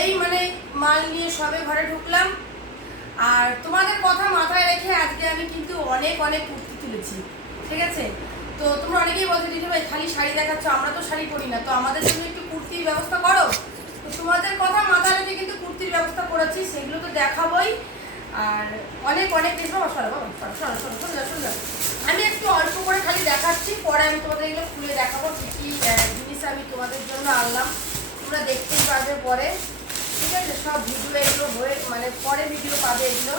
এই মানে মাল নিয়ে সবে ঘরে ঢুকলাম। আর তোমাদের কথা মাথায় রেখে আজকে আমি কিন্তু অনেক অনেক কুর্তি তুলেছি, ঠিক আছে? তো তোমরা অনেকেই বলছো দিদি ভাই খালি শাড়ি দেখাচ্ছ, আমরা তো শাড়ি পরি না, তো আমাদের জন্য একটু কুর্তির ব্যবস্থা করো। তো তোমাদের কথা মাথায় রেখে কিন্তু কুর্তির ব্যবস্থা করেছি, সেগুলো তো দেখাবোই। আর অনেক অনেক কিছু আমি একটু অল্প করে খালি দেখাচ্ছি, পরে আমি তোমাদের এগুলো খুলে দেখাবো কী কী জিনিস আমি তোমাদের জন্য আনলাম, তোমরা দেখতেই পারবে পরে, ঠিক আছে? সব ভিডিও এগুলো হয়ে মানে পরে ভিডিও পাবে, এগুলো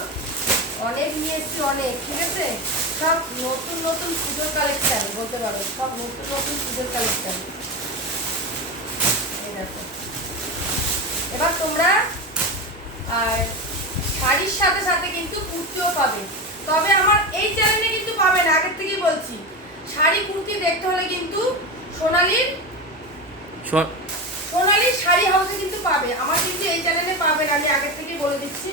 অনেক নিয়ে এসেছি অনেক, ঠিক আছে? সব নতুন নতুন পুজোর কালেকশন বলতে পারো, সব নতুন নতুন পুজোর কালেকশন। এই দেখো, এবার তোমরা আর শাড়ির সাথে সাথে কিন্তু কুর্তিও পাবে, তবে আমার এই চ্যানেলে কিন্তু পাবে না, আগের থেকেই বলছি। শাড়ি কুর্তি দেখতে হলে কিন্তু সোনালীর শাড়ি হাউসে কিন্তু পাবে, আমার কিন্তু এই চ্যানেলে পাবে না, আমি আগের থেকেই বলে দিচ্ছি।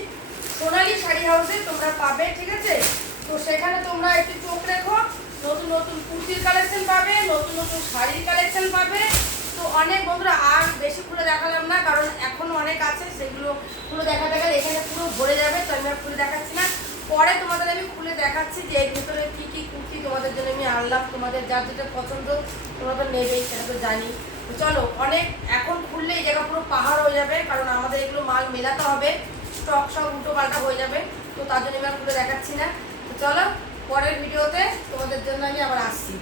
সোনালী শাড়ি হাউসে তোমরা পাবে, ঠিক আছে? তো সেখানে তোমরা একটু চোখ রেখো, নতুন নতুন কুর্তির কালেকশন পাবে, নতুন নতুন শাড়ির কালেকশন পাবে। তো অনেক বন্ধুরা আর বেশি খুলে দেখালাম না, কারণ এখনো অনেক আছে, সেগুলো পুরো দেখাতে গেলে এখানে পুরো ভরে যাবে, তো আমি আর খুলে দেখাচ্ছি না। পরে তোমাদের আমি খুলে দেখাচ্ছি যে এর ভিতরে কী কী কুর্তি তোমাদের জন্য আমি আনলাম, তোমাদের যার যেটা পছন্দ তোমরা তো নেবেই, সেটা তো জানি। তো চলো, অনেক এখন খুললে এই জায়গা পুরো পাহাড় হয়ে যাবে, কারণ আমাদের এগুলো মাল মেলাতে হবে, স্টক সব উল্টো পাল্টা হয়ে যাবে, তো তার জন্য আমি আর খুলে দেখাচ্ছি না। তো চলো, পরের ভিডিওতে তোমাদের জন্য আমি আবার আসছি।